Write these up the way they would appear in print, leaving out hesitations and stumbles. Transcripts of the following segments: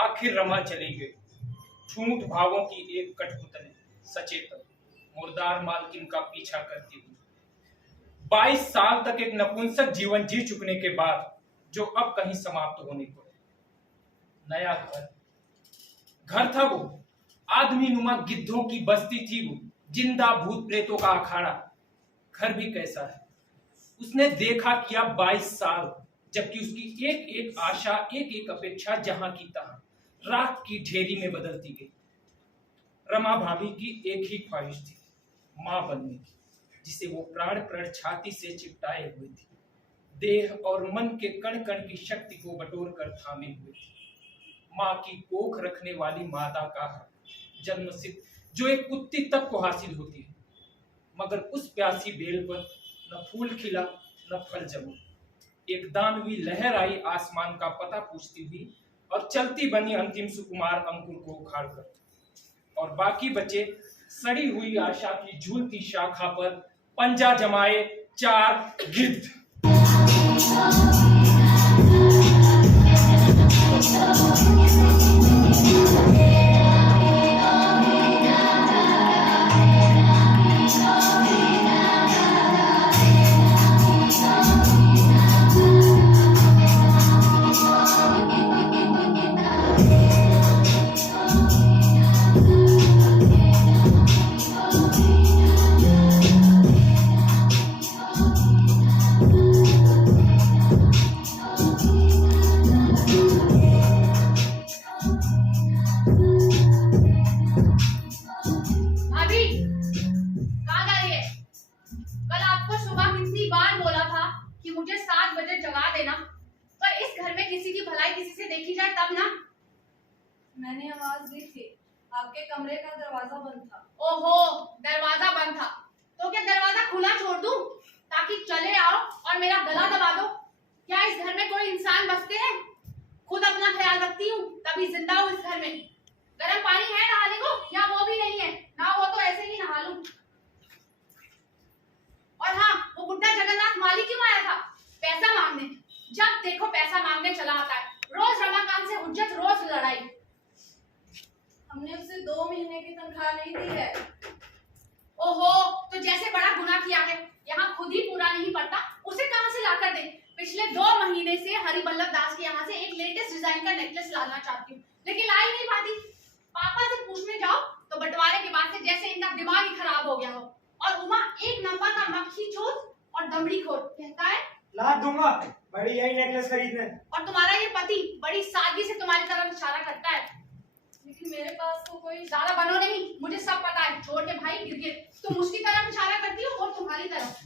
आखिर रमा चली गई, ठूंठ भावों की एक कठपुतली सचेतन मुर्दार मालकिन का पीछा करती हुई 22 साल तक एक नपुंसक जीवन जी चुकने के बाद जो अब कहीं समाप्त होने को है। नया घर था वो, आदमी नुमा गिद्धों की बस्ती थी वो, जिंदा भूत प्रेतों का अखाड़ा। घर भी कैसा है उसने देखा किया 22 साल, जबकि उसकी एक एक आशा, एक एक अपेक्षा जहां की तहां राख की ढेरी में बदलती गई। रमा भाभी की एक ही ख्वाहिश थी, मां बनने की, जिसे वो प्राण प्रण छाती से चिपटाए हुए थी, देह और मन के कण कण की शक्ति को बटोर कर थामे हुए थी। मां की कोख रखने वाली माता का हक जन्मसिद्ध जो एक कुत्ती तक को हासिल होती है, मगर उस प्यासी बेल पर न फूल खिला न फल जमा। एक दानवी लहर आई आसमान का पता पूछती हुई और चलती बनी अंतिम सुकुमार अंकुर को उखाड़ कर, और बाकी बचे सड़ी हुई आशा की झूलती शाखा पर पंजा जमाए 4 गिद्ध। मैंने आवाज दी थी, आपके कमरे का दरवाजा बंद था। ओहो, दरवाजा बंद था तो क्या दरवाजा खुला छोड़ दूं ताकि चले आओ और मेरा गला दबा दो? क्या इस घर में कोई इंसान बसते हैं? खुद अपना ख्याल रखती हूँ तभी जिंदा हूँ इस घर में। गर्म पानी है नहाने को या वो भी नहीं है? ना वो तो ऐसे ही नहा लूं। और हाँ, वो बुड्ढा जगन्नाथ माली क्यों आया था? पैसा मांगने। जब देखो पैसा मांगने चला आता है, रोज रमाकांत से हुज्जत, रोज लड़ाई। हमने उसे 2 महीने की तनख्वाह नहीं दी है। ओहो, तो जैसे बड़ा गुनाह किया है, यहाँ खुद ही पूरा नहीं पड़ता, उसे कहाँ से लाकर दे? पिछले 2 महीने से हरिबल्लभ दास के यहाँ से एक लेटेस्ट डिजाइन का नेकलेस लाना चाहती हूँ, लेकिन ला ही नहीं पाती। पापा से पूछने जाओ तो बंटवारे के बाद से जैसे इनका दिमाग ही खराब हो गया हो। और उमा एक नंबर का मक्खी चोर और दमड़ी खोर, कहता है ला दूंगा, बड़ी यही नेकलेस खरीदने। और तुम्हारा ये पति बड़ी सादगी से तुम्हारी तरफ इशारा करता है। लेकिन मेरे पास तो कोई ज्यादा बनो नहीं, मुझे सब पता है। छोड़ के भाई गिरगिट, तुम उसकी तरफ इशारा करती हो और तुम्हारी तरफ।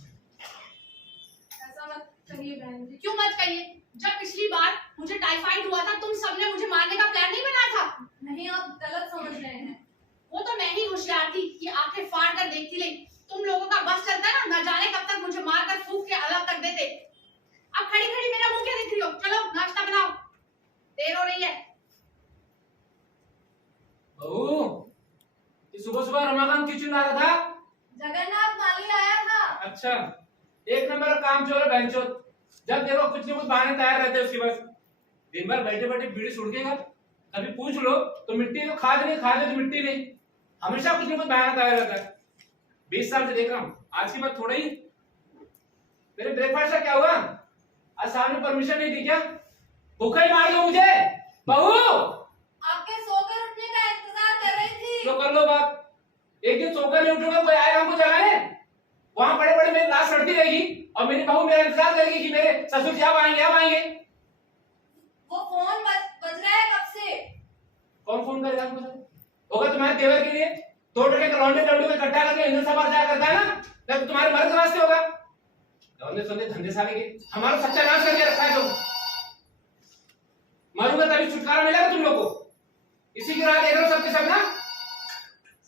ऐसा मत कहिए बहन जी। क्यों मत कहिए? जब पिछली बार मुझे टाइफाइड हुआ था, तुम सबने मुझे मारने का प्लान नहीं बनाया था? नहीं, आप गलत समझ रहे हैं। वो तो मैं ही होशियार थी कि आंखें फाड़ कर देखती रही। तुम लोगों का बस चलता ना, न जाने कब तक मुझे मारकर फूंक के अलग कर देते। अब खड़ी खड़ी मेरा मुंह क्या देख रही हो? चलो नाश्ता बनाओ, देर हो रही है। बहू, सुबह सुबह रमाकांत क्यों चिल्ला रहा था? जगन्नाथ माली आया था। अच्छा, एक नंबर का काम चोर है बहनचोद। जब देखो कुछ न कुछ बहाने तैयार रहते हैं उसके पास। दिन भर बैठे बैठे बीड़ी सुड़केगा, कभी पूछ लो तो मिट्टी तो खाद नहीं, खाद तो मिट्टी नहीं, हमेशा कुछ न कुछ बहाना तैयार रहता है। 20 साल से देख रहा हूँ, आज की बात थोड़ा ही। मेरे ब्रेकफास्ट का क्या हुआ? आज साहब ने परमिशन नहीं दी क्या? भूखा ही मार लो मुझे। बहू, आपके सोकर उठने का इंतजार कर रही थी। तो कर लो बात। एक दिन सोकर नहीं उठूंगा, कोई आएगा हमको जगाने? वहां बड़े बड़े मेरी लाश सड़ती रहेगी और मेरी बहू मेरा इंतजार करेगी कि मेरे ससुर जी अब आएंगे, अब आएंगे। वो फोन बज रहा है कब से। कौन फोन करेगा मुझे? होगा तुम्हारे देवर के लिए। 2 टके का लौंडे लौंडे में इकट्ठा करके इंद्र सभा जाया करता है ना, तो तुम्हारे मर्द के वास्ते होगा। लौंडे सोंदे धंधे सारे के हमारा सत्यानाश करके रखा है। तुम मरूंगा तभी छुटकारा मिलेगा तुम लोग को। इसी की राह देख रहे हो सबके सब ना।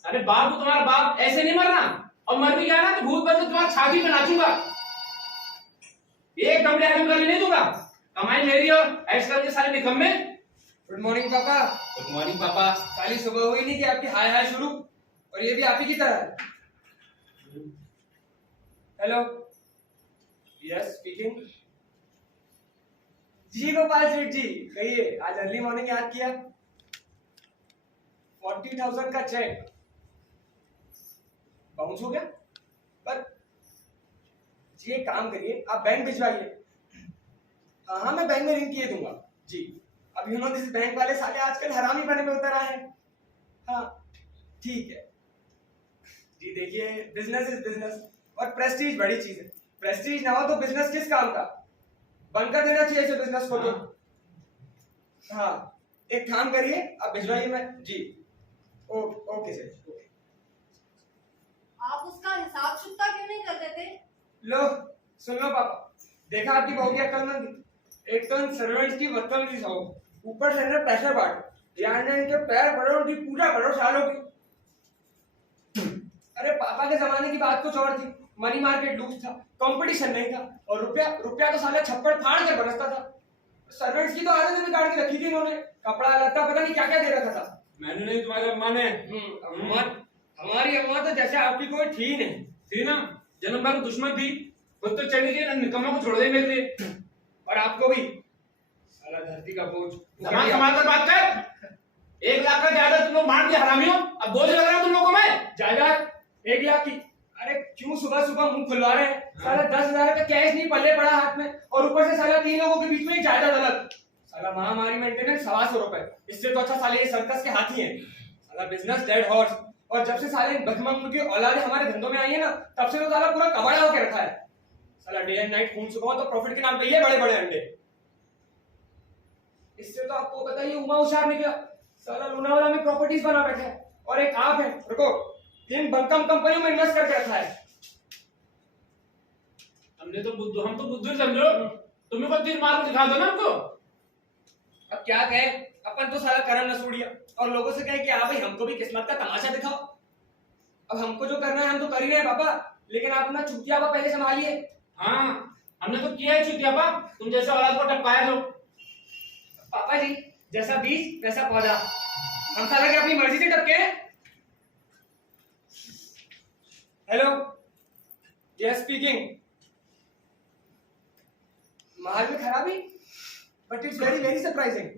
अरे बाप, तुम्हारा बाप ऐसे नहीं मरना, और मर भी गया ना तो भूत बन के तुम्हारी छाती पे नाचूंगा। एक कमरे आदमी कभी नहीं दूंगा। कमाई मेरी और ऐश करके सारे निकम्मे। गुड मॉर्निंग पापा। गुड मॉर्निंग पापा। साली सुबह हुई नहीं कि आपकी हाय हाय शुरू, और ये भी आप ही की तरह है। Hello, yes speaking. जी गोपाल सेठ जी, कहिए आज अर्ली मॉर्निंग याद किया। 40,000 का चेक बाउंस हो गया। पर जी एक काम करिए, आप बैंक भिजवाइए। हाँ हाँ, मैं बैंक में लिंक किए दूंगा जी। अब यू नो दिस बैंक वाले साले आजकल हरामी बने पे उतर आए हैं। हाँ ठीक है जी। देखिए बिजनेस इज बिजनेस, और प्रेस्टीज बड़ी चीज है। प्रेस्टीज ना हो तो बिजनेस किस काम का। बंद कर देना चाहिए इसे बिजनेस को तो। हाँ एक काम करिए, आप भिजवाइए। मैं जी ओके सर ओके। आप उसका हिसाब चुकता क्यों नहीं कर देते? लो सुन लो पापा, देखा आपकी बहू की अक्लमंदी। एक तो इन सर्वेंट्स की बदतमीजी हो, ऊपर से इन्हें प्रेशर बांट, यानी इनके पैर पड़ो, उनकी पूजा करो सालों की। अरे पापा के जमाने की बात कुछ और थी। मनी मार्केट लूज था, कंपटीशन नहीं था, और रुपया रुपया तो साला छप्पड़ फाड़ कर बरसता था। सर्वेंट्स की तो आदत बिगाड़ के रखी थी इन्होंने। कपड़ा लत्ता पता नहीं क्या क्या दे रखा था। मैंने नहीं, तुम्हारे अम्मा ने। अम्मा, हमारी अम्मा तो जैसे आपकी कोई थी नहीं। थी ना, जन्म भर दुश्मन थी। खुद तो चली गई, निकम्मा को छोड़ दे मेरे लिए। और आपको भी साला धरती का बोझ। समाज संभाल कर बात कर। 1 लाख का ज्यादा तुम लोग बांट के हरामी हो। अब बोझ लग रहा है तुम लोगों को। मैं जायदाद 1 लाख की। अरे क्यों सुबह सुबह मुंह खुलवा रहे हैं। साला 10,000 का कैश नहीं पल्ले पड़ा हाथ में, और ऊपर से साला 3 लोगों के बीच में ही जायदाद अलग। साला महामारी मेंटेनेंस 125 रुपए। इससे तो अच्छा साले ये सर्कस के हाथी हैं। साला बिजनेस डेड हॉर्स। और जब से साले भगमंग की औलादे हमारे धंधों में आई है ना, तब से तो साला पूरा कबाड़ा होके रखा है। साला डे एंड नाइट खून सुबह तो प्रॉफिट के नाम पे ये बड़े बड़े अंडे। इससे तो आपको पता ही उमा होशियार निकला। साला लोनावाला में प्रॉपर्टीज बना बैठा है, और एक आप है रुको, इन बंकम कंपनियों में इन्वेस्ट करके रखा है। हमने तो बुद्धू, हम तो बुद्धू ही समझो। तुम्हें को 3 मार्क दिखा दो ना हमको। अब क्या कहे, अपन तो साला करम नसूड़िया, और लोगों से कहे कि हाँ भाई हमको भी किस्मत का तमाशा दिखाओ। अब हमको जो करना है हम तो कर ही रहे हैं पापा, लेकिन आप अपना चुतियापा पहले संभालिए। हाँ हमने तो किया है चुतियापा, तुम जैसे औलाद को टपकाया लो। पापा जी जैसा बीज वैसा पौधा, हम साला क्या अपनी मर्जी से टपके हैं। Hello, yes speaking. माल में खराबी, but it's very very surprising.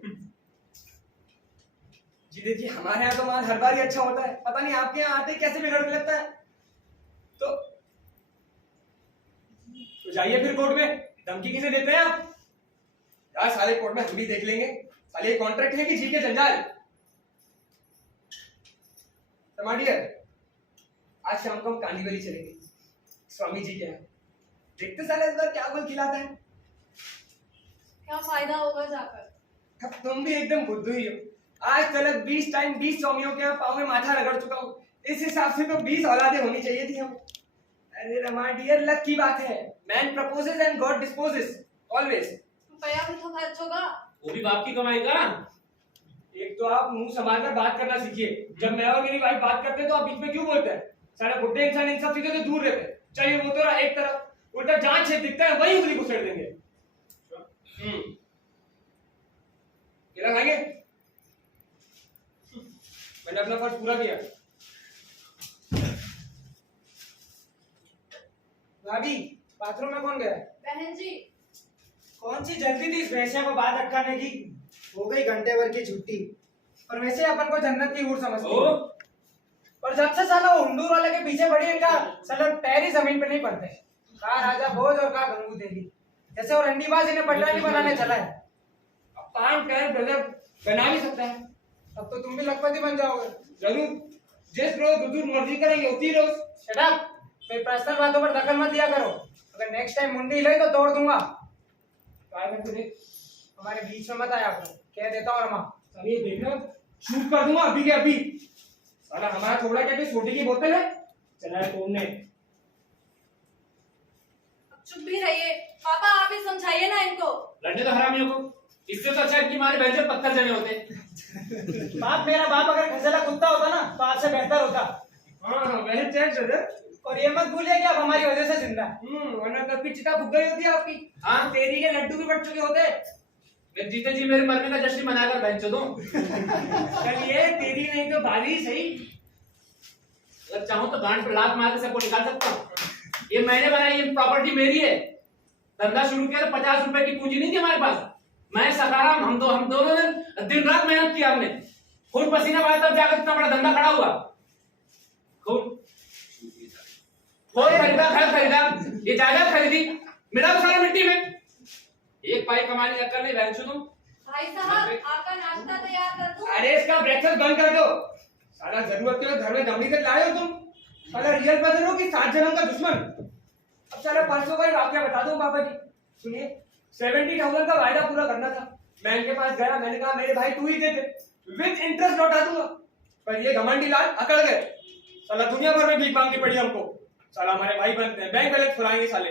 जी देखिए हमारे यहाँ तो माल हर बार ही अच्छा होता है, पता नहीं आपके यहाँ आते कैसे बिगड़ने लगता है। तो जाइए फिर कोर्ट में, धमकी किसे देते हैं आप। यार साले कोर्ट में हम भी देख लेंगे। साले कॉन्ट्रैक्ट है कि जी के जंजाल। टमाटियर, आज शाम को हम कांदीवली चलेंगे स्वामी जी के यहाँ। देखते साले इस बार क्या बोल खिलाता है। क्या फायदा होगा जाकर? अब तुम भी एकदम बुद्धू ही हो। आज तक 20 टाइम 20 स्वामियों के यहाँ पाँव में माथा रगड़ चुका हूँ। इस हिसाब से तो 20 औलादें होनी चाहिए थी हम। अरे रमा डियर, लक की बात है। Man proposes and God disposes always. रुपया भी तो खर्च होगा। वो भी बाप की कमाई का। एक तो आप मुंह संभाल कर बात करना सीखिए। जब मैं और मेरी वाइफ बात करते हैं तो आप बीच में क्यों बोलते हैं। सारे बुढ़े इंसान इन सब चीजों से दूर रहते हैं। चलिए वो तो रहा एक तरफ, उल्टा जहां छेद दिखता है वही उंगली घुसेड़ देंगे। केला खाएंगे? मैंने अपना फर्ज पूरा किया। भाभी बाथरूम में कौन गया? बहन जी, कौन सी जल्दी थी इस भैंसिया को बात अटकाने की। हो गई घंटे भर की छुट्टी, और वैसे अपन को जन्नत की हूर समझती है। और जब से साला वो हुंडूर वाले के पीछे पड़ी इनका साला पैर ही जमीन पे नहीं पड़ते। कहा राजा भोज और कहा गंगू देवी, जैसे वो रंडीबाज इन्हें पटरानी बनाने चला है। अब 5 टाइम ब्रदर बना भी सकता है। अब तो तुम भी लखपति बन जाओगे। जरूर, जिस रोज हुजूर मर्जी करेंगे उसी रोज। शट अप, कोई पर्सनल बातों पर दखल मत दिया करो। अगर नेक्स्ट टाइम मुंडी हिलाई तो तोड़ दूंगा। हमारे बीच में मत आया करो, कह देता हूँ रमा। चलिए देखना, शूट कर दूंगा अभी के अभी। साला हमारा छोड़ा क्या छोटी की बोतल है, चला है तोड़ने। चुप भी रहिए। पापा आप ही समझाइए ना इनको। लड़ने तो हरामियों को, इससे तो अच्छा इनकी मारे भैंसे पत्थर जने होते। बाप मेरा बाप अगर खसेला कुत्ता होता ना तो आपसे बेहतर होता। हाँ वेल सेड ब्रदर। और ये मत भूलिए कि आप हमारी वजह से जिंदा है। वरना कब की चिता फूक गई होती है आपकी। हाँ तेरी के लड्डू भी बट चुके होते। मैं जीते जी मेरे मरने का जश्न मनाकर बहन दूं। चलिए तेरी नहीं तो बाली सही। अगर चाहूं तो गांड पे लात मार के सबको निकाल सकता हूँ। ये मैंने बनाई, ये प्रॉपर्टी मेरी है। धंधा शुरू किया तो 50 रुपए की पूंजी नहीं थी हमारे पास। मैं सकाराम, हम दोनों ने दिन रात मेहनत की, हमने खून पसीना बहाया तब जाकर इतना बड़ा धंधा खड़ा हुआ। खून खरीदा, घर खरीदा, ये जायदाद खरीदी, मेरा तो सारा मिट्टी में। एक पाई कमाने की अक्ल नहीं बहन तुम। भाई साहब आपका नाश्ता तैयार कर दूं? अरे इसका ब्रेकफास्ट बंद कर दो। साला जरूरत के घर में दमड़ी तक लाए हो तुम। साला रियल ब्रदर हो कि 7 जन्म का दुश्मन। अब साला परसों का ही वाकया बता दूं पापा जी। सुनिए 70,000 का वायदा पूरा करना था। मैं इनके पास गया, मैंने कहा मेरे भाई तू ही दे दे, विद इंटरेस्ट लौटा दूंगा। पर ये घमंडी लाल अकड़ गए। साला दुनिया भर में भीख मांगनी पड़ी हमको। साला हमारे भाई बनते हैं, बैंक बैलेंस खुलाएंगे साले।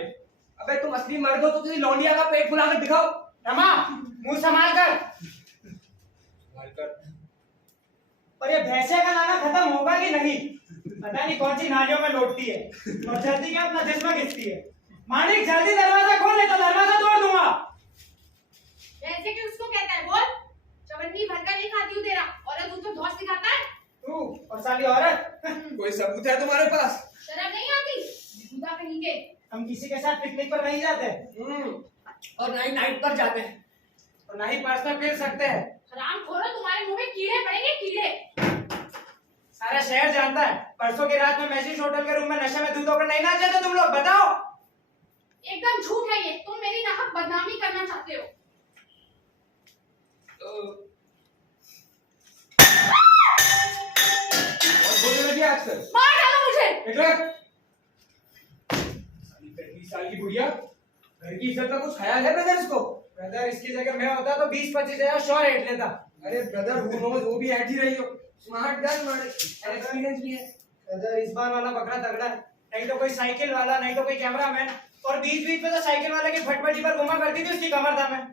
अबे तुम असली मर्द हो तो किसी लौंडिया का पेट फुला कर दिखाओ। रमा मुंह संभाल कर। और ये भैंसे का लाना खत्म होगा कि नहीं पता नहीं कौन सी नालियों में लौटती है और जल्दी क्या अपना जिस्म खींचती है। मालिक जल्दी दरवाजा खोल, नहीं तो दरवाजा तोड़ दूंगा। वैसे कि उसको कहता है बोल, चवन्नी भर का नहीं खाती हूँ तेरा, और तू तो धौस दिखाता है। तू और साली औरत। कोई सबूत है तुम्हारे पास? शर्म नहीं आती खुदा कहीं के। हम किसी के साथ पिकनिक पर नहीं जाते और ना ही नाइट पर जाते हैं और ना ही पर्सनल फिर सकते हैं। हराम खोरो, तुम्हारे मुंह में कीड़े पड़ेंगे, कीड़े। सारा शहर जानता है परसों की रात में मैजिक होटल के रूम में नशे में दूध होकर नहीं नाचे थे तुम लोग, बताओ। एकदम झूठ है ये, तुम मेरी नाहक बदनामी करना चाहते हो। और बोलने लगी आजकल। मार डालो मुझे। निकल। साल की बुढ़िया, घर की इज्जत का कुछ ख्याल है ब्रदर इसको? ब्रदर इसकी जगह मैं होता तो 20-25 हजार श्योर हेट लेता। अरे ब्रदर हु नोज, वो भी ऐड ही रही हो। स्मार्ट गर्ल, एक्सपीरियंस भी है। ब्रदर इस बार वाला पकड़ा तगड़ा है, नहीं तो कोई साइकिल वाला, नहीं तो कोई कैमरामैन, और बीच में तो साइकिल वाले की फटफटी पर घुमा करती थी उसकी कमर था मैं।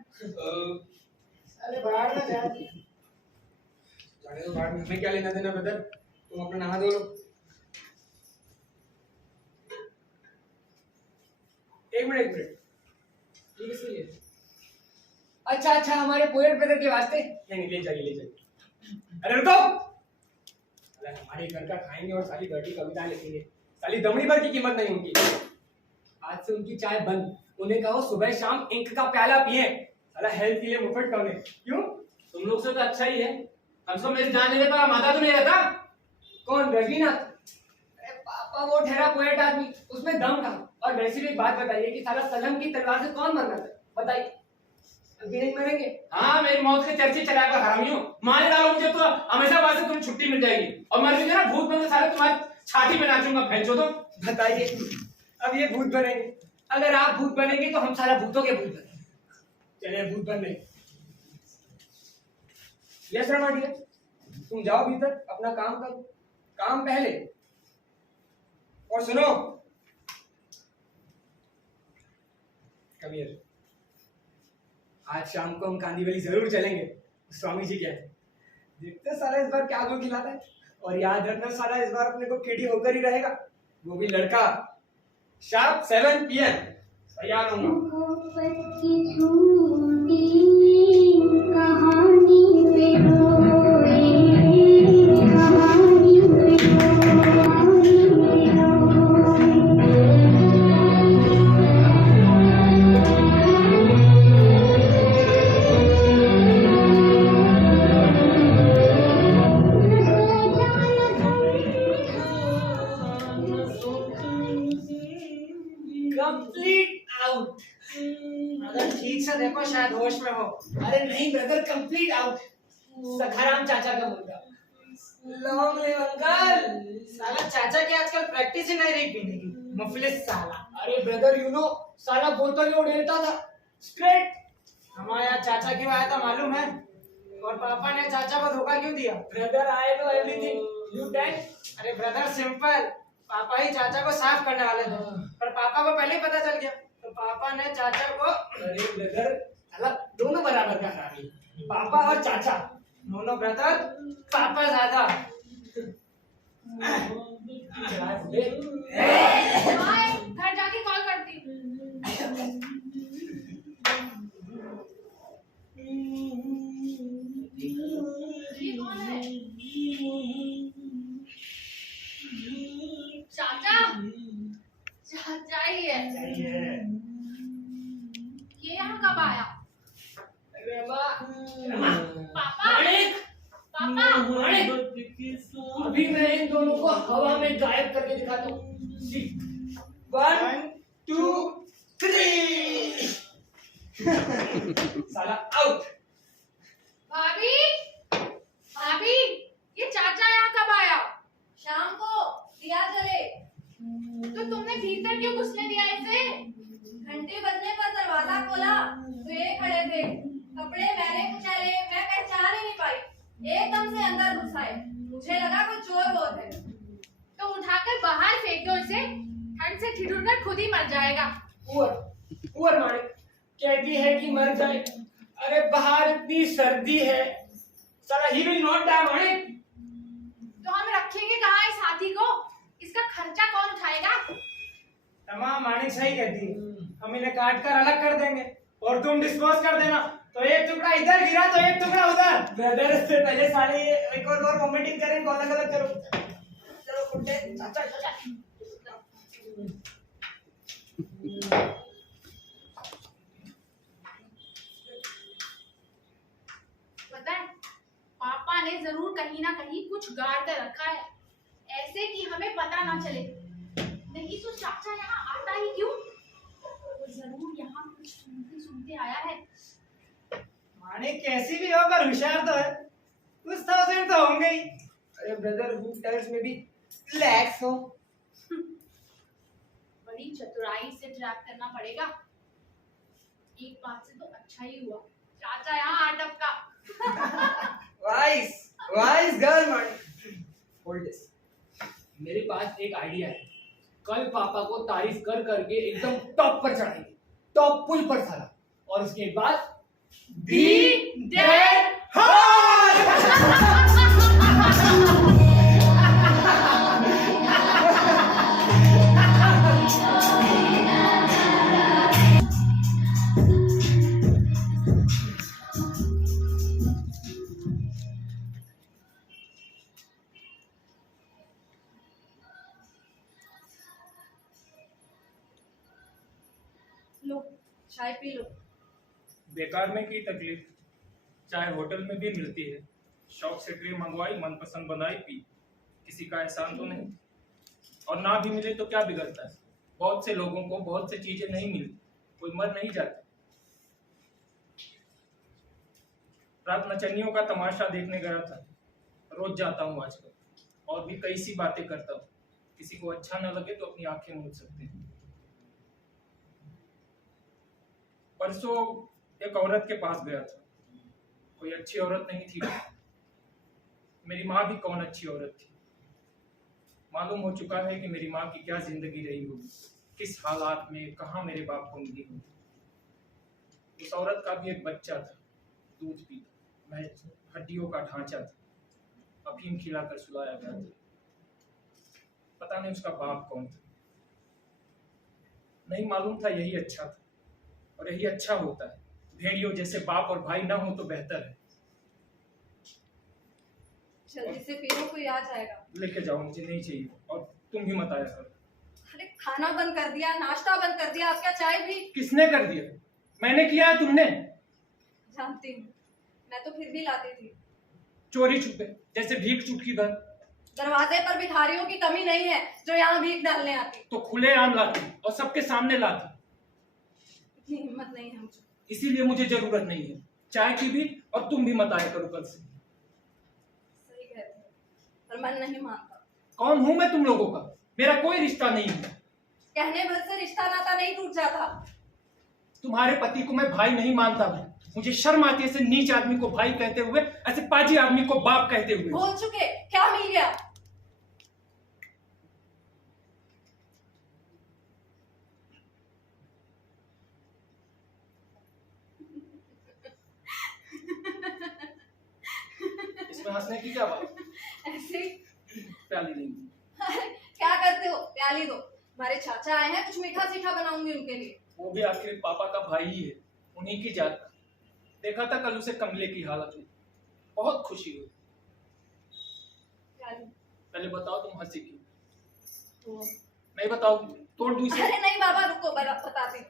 अरे बाहर ना जा। जाने दो बाहर, हमें क्या लेना देना ब्रदर, तुम अपना नहा धो लो। एक मिनट ये किसके लिए? अच्छा हमारे पोएट ब्रदर के वास्ते। नहीं ले जाइए। अरे रुको, अरे हमारे घर का खाएंगे और साली बैठी कविता लिखेंगे। साली दमड़ी भर की कीमत नहीं उनकी। आज से उनकी चाय बंद। उन्हें कहो सुबह शाम इंक का प्याला पिए। साला हेल्थ के लिए मुफ्त कम है। क्यों? तुम लोग से तो अच्छा ही है, कम से कम मेरी जान लेने पर माता तो नहीं रहता। कौन? रजनीनाथ? अरे पापा वो ठहरा पोएट आदमी, उसमें दम था। और वैसे भी एक बात बताइए कि साला सलम की तलवार से कौन मरना था? बताइए, अभी नहीं मरेंगे। हाँ मेरी मौत के चर्चे चलाकर हरामियों, मार डालो मुझे तो हमेशा बाद से तुम्हें छुट्टी मिल जाएगी, और मर भी ना भूत बन के सारे तुम्हारी छाती में नाचूंगा भैंचो। तो बताइए, अब ये भूत बनेंगे? अगर आप भूत बनेंगे तो हम सारा भूतों के भूत बनेंगे। चलिए भूत बनने। यस रमा डियर, तुम जाओ भीतर, अपना काम करो, काम पहले। और सुनो कबीर, आज शाम को हम कांदीवली जरूर चलेंगे। स्वामी जी क्या है, देखते साला इस बार क्या गुल खिलाता है। और याद रखना साला इस बार अपने को केडी होकर ही रहेगा, वो भी लड़का। शार्प 7 PM तैयार होगा। Complete out. अगर ठीक से देखो शायद होश में हो। अरे नहीं ब्रदर, कंप्लीट आउट। सखाराम चाचा का मुर्गा। Long live uncle. साला चाचा की आजकल प्रैक्टिस ही नहीं रही पीने की, मुफलिस साला। अरे ब्रदर यू नो, साला बोतल में उड़ेलता था स्ट्रेट। हमारे यहाँ चाचा क्यों आया था मालूम है? और पापा ने चाचा को धोखा क्यों दिया? Brother I know everything, you tell. अरे ब्रदर सिंपल, पापा ही चाचा को साफ करने वाले थे, पर पापा को पहले ही पता चल गया, तो पापा ने चाचा को। अरे ब्रदर, साला दोनों बराबर का हरामी, पापा और चाचा। दोनों ब्रदर, पापा ज्यादा। चला बुड्ढे। बाय, घर जाके कॉल करती हूँ। ये कौन है? चाचा, चाचा ही है। ये यहाँ कब आया? पापा, पापा, अभी मैं इन दोनों को हवा में गायब करके दिखाता हूँ। 1 2 3 साला आउट। भाभी, भाभी, ये चाचा यहाँ कब आया? शाम को दिया जले, तो तुमने भीतर क्यों घुसने दिया इसे? घंटे बजने पर दरवाजा खोला तो ये खड़े थे, कपड़े मैंने कुचले, मैं पहचान ही नहीं पाई, एकदम से अंदर घुस आए, मुझे लगा कोई चोर बहुत है। तो उठाकर बाहर फेंक दो इसे, ठंड से ठिठुर कर खुद ही मर जाएगा। ऊपर मारे कहती है कि मर जाए। अरे बाहर इतनी सर्दी है, साला ही विल नॉट डाई मारे। तो हम रखेंगे कहाँ इस हाथी को? इसका खर्चा कौन उठाएगा? तमाम मानिक सही कहती है, हम इन्हें काट कर अलग कर देंगे और तुम डिस्पोज कर देना। तो एक टुकड़ा इधर गिरा तो एक टुकड़ा उधर। ब्रदर इससे पहले साले एक और वोमिटिंग करें, इनको अलग अलग करो। चलो कुत्ते चाचा चाचा। पता है, पापा ने जरूर कहीं ना कहीं कुछ गाड़ कर रखा है, ऐसे कि हमें पता ना चले। नहीं तो चाचा यहाँ आता ही क्यों? वो जरूर यहाँ कुछ सुनते सुनते आया है। मानिक कैसी भी हो पर होशियार तो है, कुछ थाउजेंड तो होंगे ही। अरे brother who tells may be relax हो। बड़ी चतुराई से ट्रैप करना पड़ेगा। एक बात से तो अच्छा ही हुआ, चाचा यहाँ आ टपका। Vice girl Manik. Hold this. मेरे पास एक आइडिया है, कल पापा को तारीफ कर करके एकदम टॉप पर चढ़ाएंगे, टॉप पुल पर साला, और उसके बाद दी डेड लो चाय पी लो। बेकार में की तकलीफ, चाहे होटल में भी मिलती है। शौक से ट्रे मंगवाई, मनपसंद बनाई, पी। किसी का एहसान तो नहीं, और ना भी मिले तो क्या बिगड़ता है। बहुत से लोगों को बहुत से चीजें नहीं मिलती, कोई मर नहीं जाता। रात नचनियों का तमाशा देखने गया था, रोज जाता हूँ आजकल, और भी कई सी बातें करता हूँ। किसी को अच्छा न लगे तो अपनी आंखें मूंद सकते हैं। परसों एक औरत के पास गया था, कोई अच्छी औरत नहीं थी। मेरी माँ भी कौन अच्छी औरत थी। मालूम हो चुका है कि मेरी माँ की क्या जिंदगी रही होगी, किस हालात में कहाँ मेरे बाप को मिली होगी। उस औरत का भी एक बच्चा था, दूध पीता, मैं हड्डियों का ढांचा था, अफीम खिलाकर सुलाया गया था। पता नहीं उसका बाप कौन था, नहीं मालूम था। यही अच्छा था और यही अच्छा होता है। भेड़ियों जैसे बाप और भाई ना हो तो बेहतर है। जल्दी से पी लो, कोई आ जाएगा। लेके जाओ, मुझे नहीं चाहिए, और तुम भी मत आया करो। अरे खाना बंद कर दिया, नाश्ता बंद कर दिया, आपका चाय भी। किसने कर दिया? मैंने किया है, तुमने? जानती हूँ, मैं तो फिर भी लाती थी। चोरी छुपे, जैसे भीख चुटकी भर। दरवाजे पर भिखारियों की कमी नहीं है जो यहाँ भीख डालने आती। तो खुलेआम लाती और सबके सामने लाती। इतनी हिम्मत नहीं है मुझे। इसीलिए मुझे जरूरत नहीं है चाय की भी, और तुम भी मत आया करो कल से। सही कहते हो, पर मन नहीं मानता। कौन हूं मैं तुम लोगों का? मेरा कोई रिश्ता नहीं है। कहने भर से रिश्ता नाता नहीं टूट जाता। तुम्हारे पति को मैं भाई नहीं मानता हूँ। मुझे शर्म आती है ऐसे नीच आदमी को भाई कहते हुए, ऐसे पाजी आदमी को बाप कहते हुए। भूल चुके, क्या मिल गया? इसमें हंसने की क्या बात? ऐसे ही। प्याली देंगी? अरे क्या करते हो, प्याली दो। हमारे चाचा आए हैं, कुछ मीठा सीठा बनाऊंगी उनके लिए। वो भी आखिर पापा का भाई ही है, उन्हीं की जात का। देखा था कल उसे कमले की हालत में, बहुत खुशी हुई। प्याली। पहले बताओ तुम हंसी क्यों? तो नहीं बताओगी तोड़ दूं इसे। अरे नहीं बाबा, रुको बताती हूँ।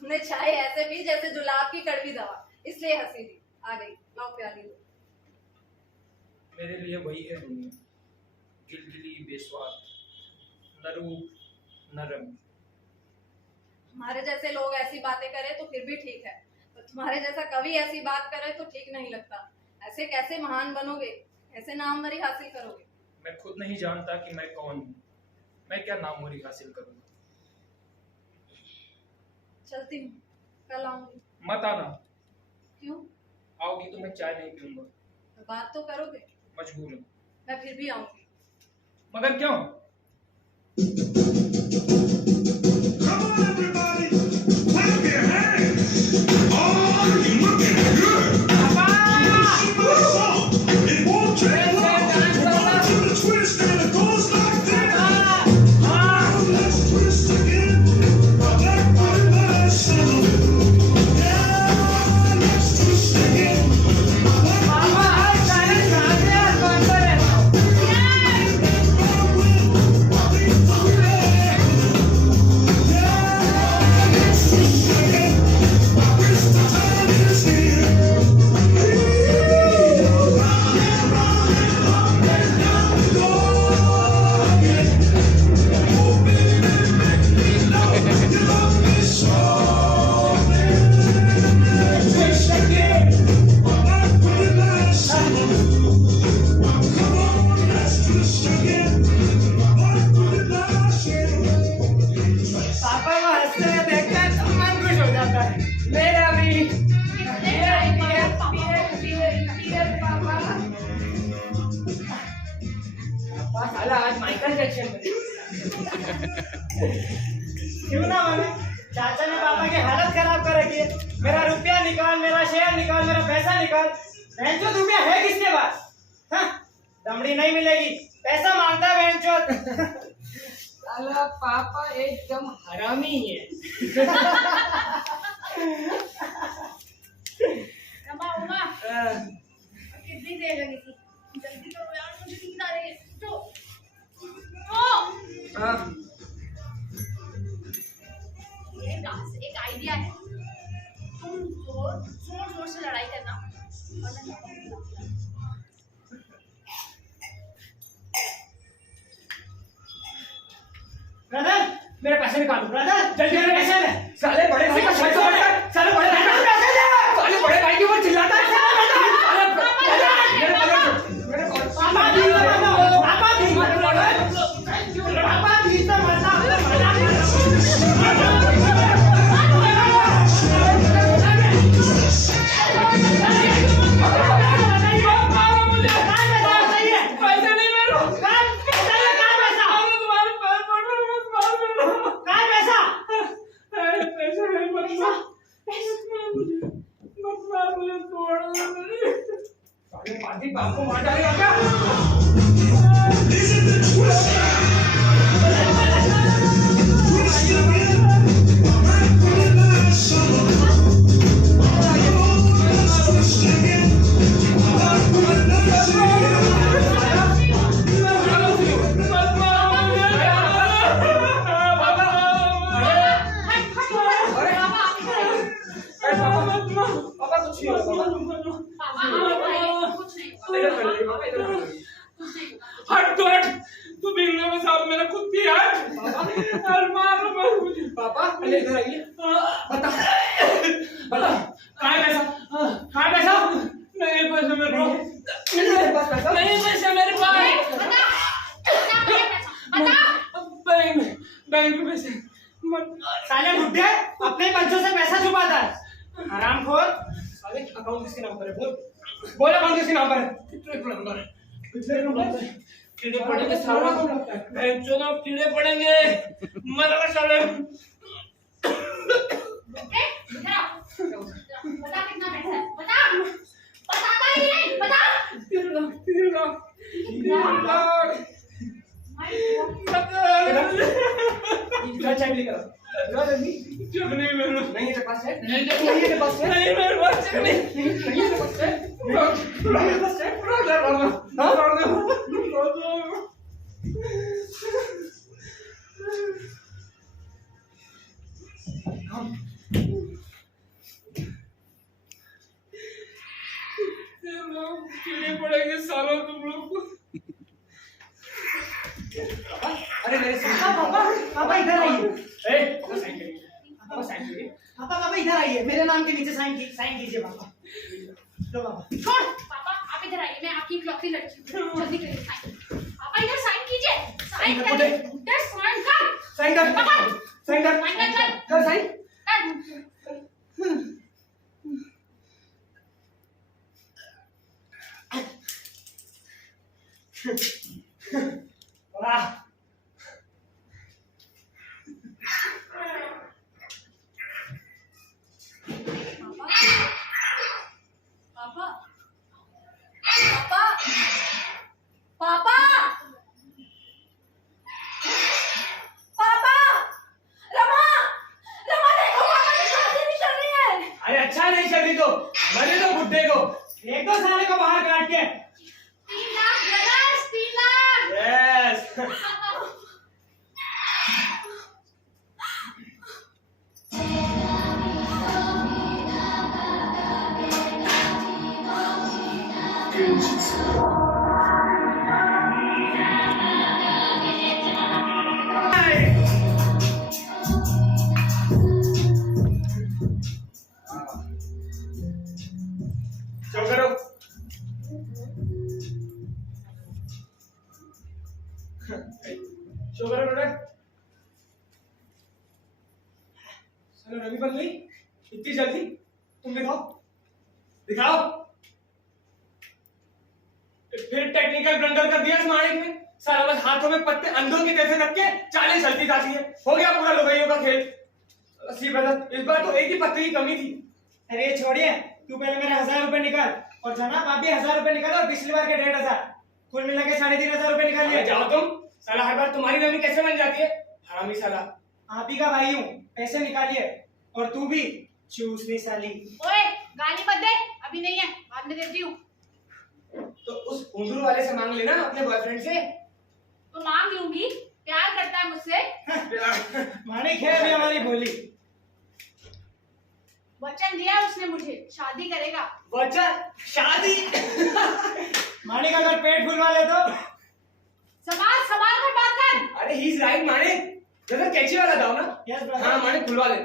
तुमने चाय ऐसे पी जैसे जुलाब की कड़वी दवा, इसलिए हंसी थी। आ गई, लाओ प्याली दो। मेरे लिए वही है दुनिया, गिलगिली बेस्वाद, न रूप न रंग। हमारे जैसे लोग ऐसी बातें करें तो फिर भी ठीक है, पर तुम्हारे जैसा कवि ऐसी बात करे तो ठीक नहीं लगता। ऐसे कैसे महान बनोगे, कैसे नामवरी हासिल करोगे? मैं खुद नहीं जानता कि मैं कौन हूँ, मैं क्या नामवरी हासिल करूंगा। चलती हूँ, कल आऊंगी। मत आना। क्यों? आओगी तो मैं चाय नहीं पीऊंगा। तो बात तो करोगे। मजबूर हूँ। मैं फिर भी आऊंगी। मगर क्यों? Come on, everybody, clap your hands. Oh, you're looking good. Sing my song. It won't take long. We're going to the twist and it goes like this. Let's twist again. Like what it was. Yeah, let's twist again. पापा को हंसते हुए देखकर तो मन खुश हो जाता है। मेरा भी। पापा साला आज माइकल जैक्सन बने। क्यों ना बने? चाचा ने पापा की हालत खराब कर रखी है। मेरा रुपया निकाल, मेरा शेयर निकाल, मेरा पैसा निकाल। बहनचोद रुपया है किसके पास? हाँ, दमड़ी नहीं मिलेगी, पैसा मांगता है बहनचोद। साला पापा एकदम हरामी है। उमा, कितनी देर लगी थी? जल्दी करो यार, मुझे नींद आ रही है। तो एक आइडिया है। तुम जोर जोर से लड़ाई करना और मैं ब्रदर, मेरे पैसे निकालो। ब्रदर, जल्दी मेरे पैसे दे। साले बड़े भाई का पैसे दे। साले बड़े भाई का पैसे दे। साले बड़े भाई के ऊपर चिल्लाता है। बाप को मार डालेगा क्या? Is it the twist? Twist again. Like what it was. Let's twist again. Like what it was. पापा कुछ नहीं होगा। हट तो हट, तू बिगड़ने में साहब मेरा खुद की हट। और मारो मत मुझे। पापा पहले इधर आइए। बता कहाँ है पैसा? कहाँ है पैसा? नहीं पैसा मेरे पास। मेरे पास पैसा नहीं पैसा मेरे पास। बैंक में पैसे मत। साले बुड्ढे अपने बच्चों से पैसा छुपाता है। हरामखोर। साले अकाउंट किसके नाम पर है? बोल अकाउंट किसके नाम पर है? पिछले नंबर कीड़े पड़ेंगे सारा बेंचों कीड़े पड़ेंगे मर साले। बता कितना पैसा है? बता, बताता ही नहीं, बता। 3 लाख। है? नहीं तो नहीं है बस है? नहीं मेरे पास चेक नहीं। नहीं है बस है? नहीं है बस है? हाँ? ये लोग कीड़े पड़ेंगे सालों तुम लोग को। अरे मेरे पापा पापा इधर आइए। पापा साइन करिए, पापा साइन करिए। पापा पापा इधर आइए, मेरे नाम के नीचे साइन कीजिए पापा। लो पापा। छोड़ पापा, आप इधर आइए, मैं आपकी इकलौती लड़की हूँ। जल्दी करिए साइन। पापा इधर साइन कीजिए। साइन कर करिए। दे। इधर साइन कर। साइन कर, पापा साइन कर, साइन कर। कर साइन। कर। वाह, पापा पापा पापा पापा रमा रमा देखो पापा की शादी नहीं चल रही है। अरे अच्छा नहीं चल रही तो मरे दो बुड्ढे को। एक दो साले को बाहर काट के। 3 lakh brothers, 3 lakh. Yes. Show करो। शो करो बेटा। चलो रवि बन गई इतनी जल्दी? तुम दिखाओ, दिखाओ। फिर टेक्निकल ब्लंडर कर दिया इस माणिक ने। सारा बस हाथों में पत्ते अंधों की जैसे रख के चालें चलती जाती है। हो गया पूरा लुगाइयों का खेल। सी ब्रदर, इस बार तो एक ही पत्ते की कमी थी। अरे छोड़िए, तू पहले मेरे 1000 रुपए निकाल और जनाब आप भी 1000 रुपए निकालो और पिछली बार के 1500 कुल मिला के 3500 रुपए निकाल अरे लिए। जाओ तुम, साला हर बार तुम्हारी नमी कैसे बन जाती है हरामी साला। आप ही का भाई हूँ, पैसे निकालिए। और तू भी चूसनी साली। ओए गाली मत दे, अभी नहीं है, बाद में देती हूँ। तो उस हुंडूर वाले से मांग लेना अपने बॉयफ्रेंड से। तो मांग लूंगी, प्यार करता है मुझसे। मानिक है अभी हमारी भोली। वचन दिया उसने मुझे, शादी करेगा। वचन शादी। मानिक अगर पेट फुलवा ले तो सवाल सवाल कर बात कर। अरे ही इज राइट माने, जरा कैची वाला दाओ ना। Yes brother. हाँ माने खुलवा ले।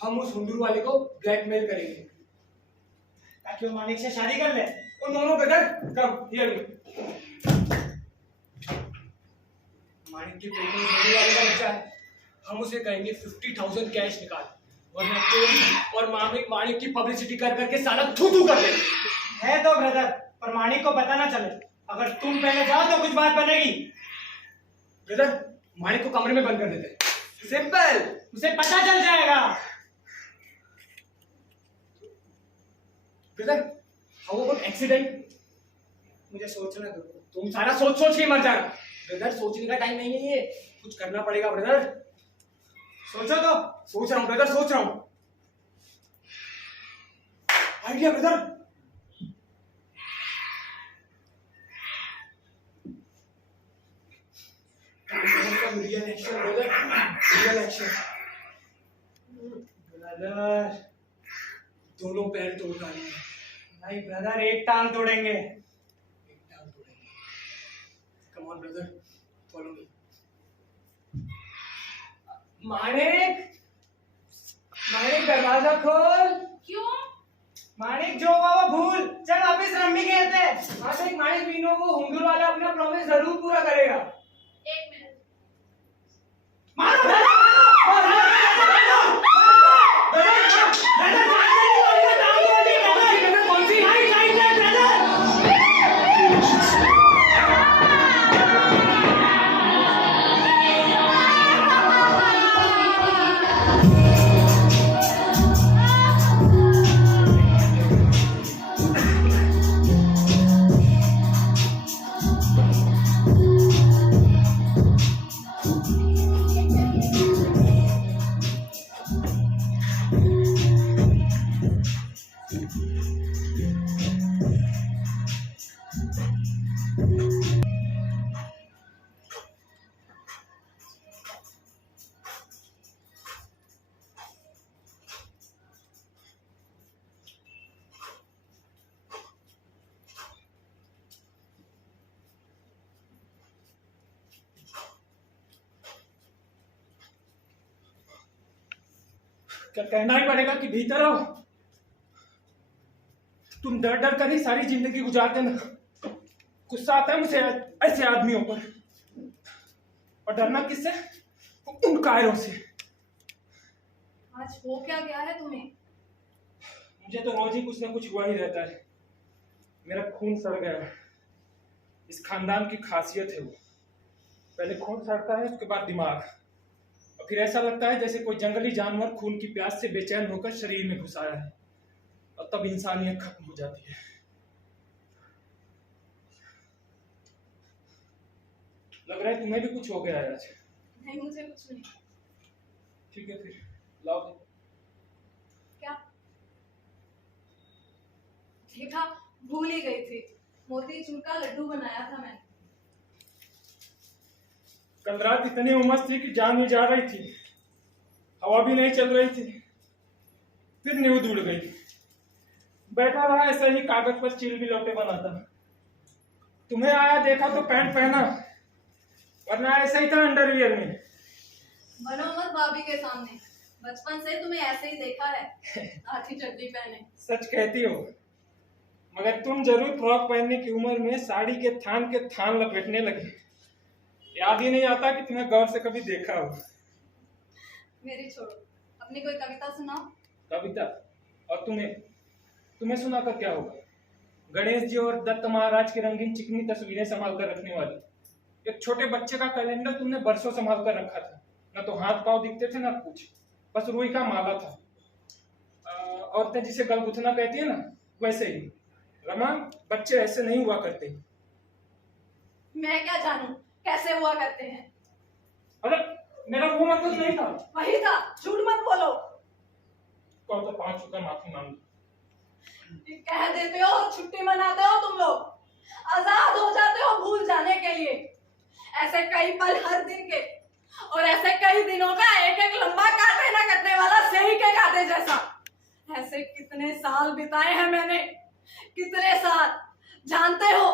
हम उस हुंडूर वाले को ब्लैकमेल करेंगे ताकि वो मानिक से शादी कर ले। उन दोनों brother come hear me. Manik के पेट में हुंडूर वाले का बच्चा है। हम उसे कहेंगे 50,000 कैश निकाल, वरना तेरी और मानिक की पब्लिसिटी कर करके साला थू थू कर दे। है तो ब्रदर, पर मानिक को पता ना चले। अगर तुम पहले जाओ तो कुछ बात बनेगी। ब्रदर मानिक को कमरे में बंद कर देते हैं। सिंपल। उसे पता चल जाएगा। Brother how about accident? मुझे सोचने दो। तुम सारा सोच सोच के मर जाना। ब्रदर सोचने का टाइम नहीं है ये, कुछ करना पड़ेगा ब्रदर। सोचो तो। सोच रहा हूँ ब्रदर, सोच रहा हूँ। Idea brother. Real action brother, real action. Brother दोनों पैर तोड़ डालेंगे। नहीं ब्रदर, एक टांग तोड़ेंगे। एक टांग तोड़ेंगे। Come on brother, follow me. Manik, Manik दरवाजा खोल। क्यों? मानिक जो हुआ वो भूल, चल वापिस रम्मी खेलते हैं। मानिक मानिक वीनो को हुंडूर वाला अपना प्रॉमिस जरूर पूरा करेगा। 1 मिनट। मारो मारो कौन सी क्या कहना ही पड़ेगा कि भीतर आओ? तुम डर डर कर ही सारी जिंदगी गुजारते ना। गुस्सा आता है मुझे ऐसे आदमियों पर। और डरना किससे? उन कायरों से। आज हो क्या गया है तुम्हें? मुझे तो रोज ही कुछ ना कुछ हुआ ही रहता है। मेरा खून सड़ गया है। इस खानदान की खासियत है वो। पहले खून सड़ता है, उसके बाद दिमाग, और फिर ऐसा लगता है जैसे कोई जंगली जानवर खून की प्यास से बेचैन होकर शरीर में घुस आया है, और तब इंसानियत खत्म हो जाती है। लग रहा है तुम्हें भी कुछ हो गया है आज। नहीं, मुझे कुछ नहीं। ठीक है फिर लाओ। क्या? देखा, भूल ही गई थी। मोती चूर का लड्डू बनाया था मैंने। कल रात इतनी उमस थी कि जान ही जा रही थी। हवा भी नहीं चल रही थी। फिर नींद उड़ गई। बैठा रहा ऐसे ही कागज पर चील भी लौटे बनाता। तुम्हें आया देखा तो पैंट पहना, वरना ऐसा ही था अंडरवियर में। बनो मत भाभी के सामने। बचपन से तुम्हें ऐसे ही देखा है, आधी चड्डी पहने। सच कहती हो, मगर तुम जरूर फ्रॉक पहनने की उम्र में साड़ी के थान लपेटने लगे। याद ही नहीं आता कि तुम्हें गौर से कभी देखा हो। मेरी छोड़ो, अपनी कोई कविता सुनाओ। कविता? और तुम्हें सुनाकर क्या होगा? गणेश जी और दत्त महाराज की रंगीन चिकनी तस्वीरें संभाल कर रखने वाली एक छोटे बच्चे का कैलेंडर तुमने बरसों संभाल कर रखा था। न तो हाथ पांव दिखते थे, न कुछ, बस रुई का माला था। औरतें जिसे गलगुथना कहती है ना, वैसे ही। रमा, बच्चे ऐसे नहीं हुआ करते। मैं क्या जानूं कैसे हुआ करते हैं? अरे मेरा वो मतलब नहीं था। वही था, झूठ मत बोलो। कहो तो 5 रुपए माफी मांग। कह देते हो, छुट्टी मनाते हो तुम लोग, आजाद हो जाते हो भूल जाने के लिए। ऐसे कई पल हर दिन के, और ऐसे कई दिनों का एक एक लंबा काटे ना कटने वाला सही के काटे जैसा। ऐसे कितने साल बिताए हैं मैंने, कितने साल। जानते हो,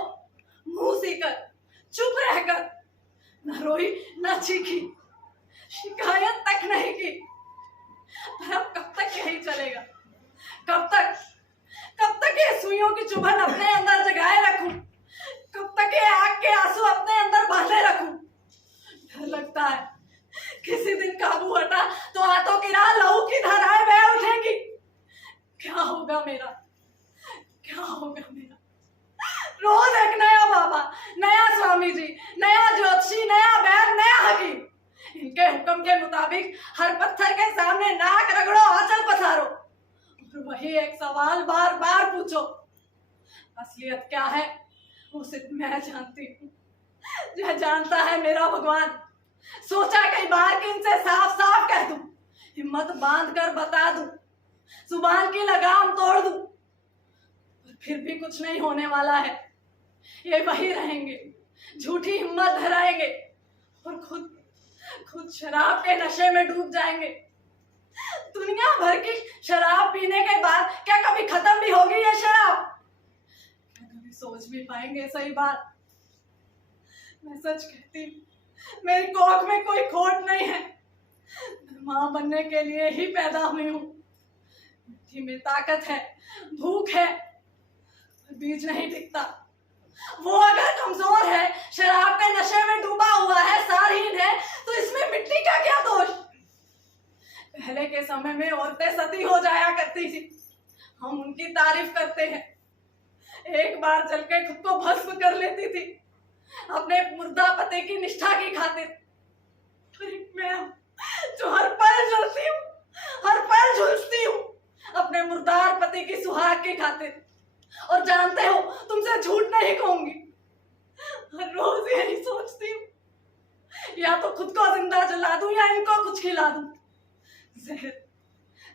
मुंह सीकर, चुप रहकर, न रोई न चीखी, शिकायत तक नहीं की। पर अब कब तक यही चलेगा? कब तक ये सुइयों की चुभन अपने अंदर जगाए रखूं? कब तक ये आग के आंसू अपने अंदर बांधे रखूं? डर लगता है किसी दिन काबू हटा तो हाथों की राह लहू की धाराएं बह उठेंगी। क्या होगा मेरा? क्या होगा मेरा? रोज एक नया बाबा, नया स्वामी जी, नया ज्योतिषी, नया वैद्य, नया हकीम। इनके हुक्म के मुताबिक हर पत्थर के सामने नाक रगड़ो, आंचल पसारो, और वही एक सवाल बार बार पूछो। असलियत क्या है वो सिर्फ मैं जानती हूँ। यह जानता है मेरा भगवान। सोचा कई बार कि इनसे साफ साफ कह दूं, हिम्मत बांध कर बता दूं, जुबान की लगाम तोड़ दूं, पर फिर भी कुछ नहीं होने वाला है। ये वही रहेंगे, झूठी हिम्मत धराएंगे, और खुद शराब के नशे में डूब जाएंगे। दुनिया भर की शराब पीने के बाद क्या कभी खत्म भी होगी ये शराब? क्या कभी सोच भी पाएंगे सही बात? मैं सच कहती हूँ, मेरी कोख में कोई खोट नहीं है। मैं मां बनने के लिए ही पैदा हुई हूँ। मिट्टी में ताकत है, भूख है, बीज नहीं टिकता। वो अगर कमजोर है, शराब के नशे में डूबा हुआ है, सारहीन है, तो इसमें मिट्टी का क्या दोष? पहले के समय में औरतें सती हो जाया करती थी, हम उनकी तारीफ करते हैं। एक बार जल के खुद को भस्म कर लेती थी अपने मुर्दा पति की निष्ठा की खातिर। मैं जो हर पल जलती हूँ, हर पल झुलसती हूँ अपने मुर्दार पति की सुहाग की खातिर। और जानते हो, तुमसे झूठ नहीं कहूंगी, हर रोज यही सोचती हूँ, या तो खुद को जिंदा जला दूं या इनको कुछ खिला दूं। जहर,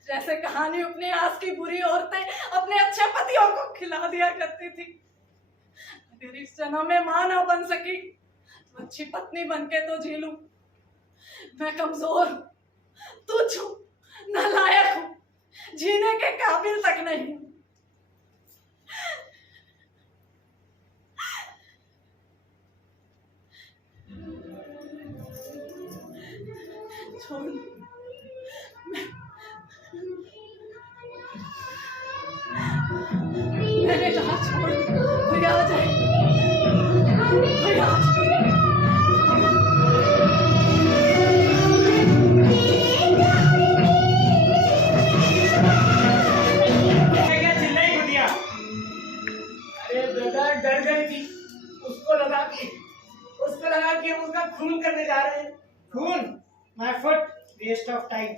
जैसे कहानी अपने आस की बुरी औरतें अपने अच्छे पतियों को खिला दिया करती थी। अगर इस जन्म में मां ना बन सकी तो अच्छी पत्नी बनके तो जी लूं। मैं कमजोर हूं, तुच्छ हूं, नालायक हूं, जीने के काबिल तक नहीं हूं। छोड़, कि हम उसका खून करने जा रहे हैं। खून? My foot, waste of time.